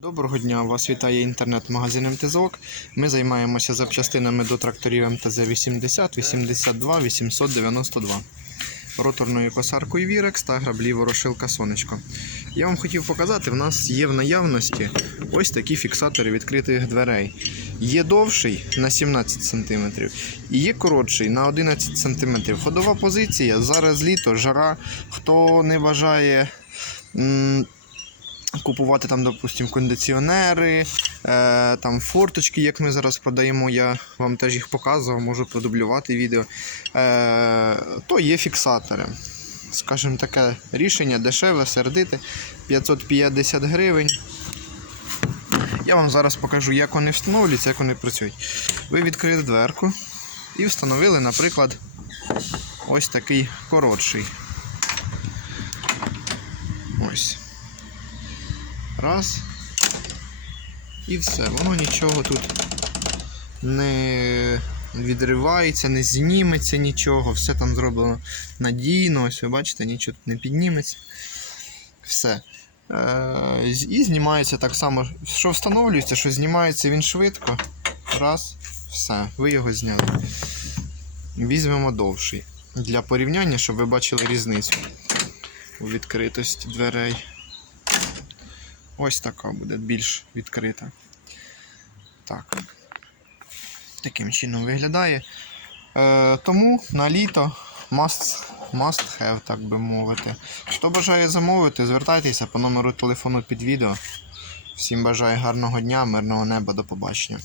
Доброго дня, вас вітає інтернет-магазин МТЗОК. Ми займаємося запчастинами до тракторів МТЗ 80, 82, 892, роторною косаркою Вірекс та граблі Ворошилка Сонечко. Я вам хотів показати, в нас є в наявності ось такі фіксатори відкритих дверей. Є довший на 17 см і є коротший на 11 см. Ходова позиція, зараз літо, жара. Хто не бажає. Купувати там, допустимо, кондиціонери, е, там форточки, як ми зараз продаємо, я вам теж їх показував, можу продублювати відео. Е, то є фіксатори. Скажімо, таке рішення дешеве, сердите, 550 гривень. Я вам зараз покажу, як вони встановлюються, як вони працюють. Ви відкрили дверку і встановили, наприклад, ось такий коротший. Ось. Раз. І все. Воно нічого тут не відривається, не зніметься нічого. Все там зроблено надійно. Ось ви бачите, нічого тут не підніметься. Все. Е, і знімається так само, що встановлюється, що знімається він швидко. Раз, все, ви його зняли. Візьмемо довший. Для порівняння, щоб ви бачили різницю у відкритості дверей. Ось така буде більш відкрита. Так. Таким чином виглядає. Е, тому на літо must, must have, так би мовити. Хто бажає замовити, звертайтеся по номеру телефону під відео. Всім бажаю гарного дня, мирного неба, до побачення.